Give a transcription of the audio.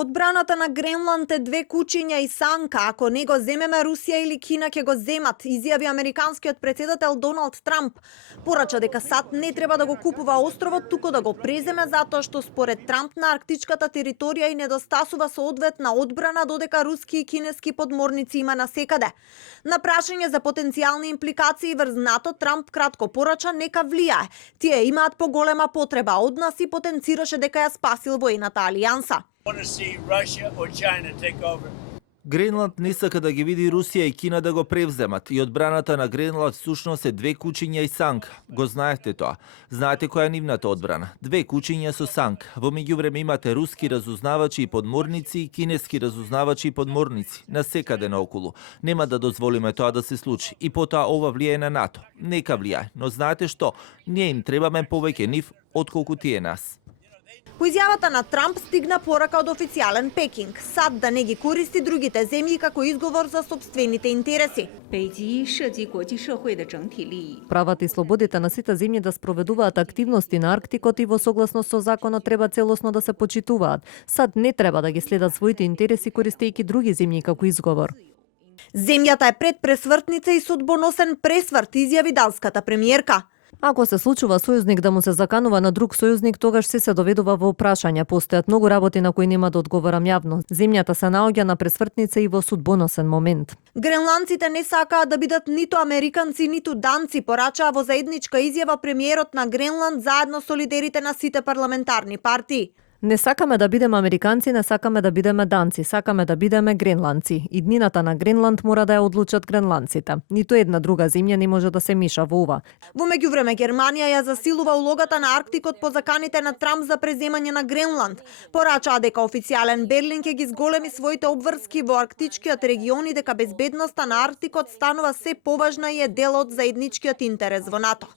Одбраната на Гренланд е 2 кучиња и санка. Ако не го земеме, Русија или Кина ќе го земат, изјави американскиот претседател Доналд Трамп. Порача дека САД не треба да го купува островот, туку да го преземе затоа што според Трамп на арктичката територија и недостасува соодветна одбрана, додека руски и кинески подморници има насекаде. На прашање за потенцијални импликации врз НАТО, Трамп кратко порача нека влијае. Тие имаат поголема потреба од нас и потенцираше дека ја спасил воената алијанса. Гренланд не сака да ги види Русија и Кина да го превземат и одбраната на Гренланд всушност е 2 кучиња и санка. Го знаете тоа. Знаете која е нивната одбрана. 2 кучиња со санка. Во меѓувреме имате руски разузнавачи и подморници и кинески разузнавачи и подморници. Насекаде наоколу. Нема да дозволиме тоа да се случи. И потоа ова влијае на НАТО. Нека влијае. Но знаете што? Ние им требаме повеќе нив отколку тие нас. По изјавата на Трамп стигна порака од официјален Пекинг. САД да не ги користи другите земји како изговор за сопствените интереси. Правата и слободите на сите земји да спроведуваат активности на Арктикот и во согласност со законот треба целосно да се почитуваат. САД не треба да ги следат своите интереси користејќи други земји како изговор. Земјата е пред пресвртница и судбоносен пресврт, изјави данската премиерка. Ако се случува сојузник да му се заканува на друг сојузник, тогаш се доведува во прашање. Постојат многу работи на кои нема да одговорам јавно. Земјата се наоѓа на пресвртница и во судбоносен момент. Гренландците не сакаат да бидат ниту американци, ниту данци, порачаа во заедничка изјава премиерот на Гренланд заедно со лидерите на сите парламентарни партии. Не сакаме да бидеме американци, не сакаме да бидеме данци, сакаме да бидеме гренландци. Иднината на Гренланд мора да ја одлучат гренландците. Ниту една друга земја не може да се меша во ова. Во меѓувреме Германија ја засилува улогата на Арктикот по заканите на Трамп за преземање на Гренланд. Порачаа дека официјален Берлин ќе ги зголеми своите обврски во арктичкиот регион и дека безбедноста на Арктикот станува се поважна и е дел од заедничкиот интерес во НАТО.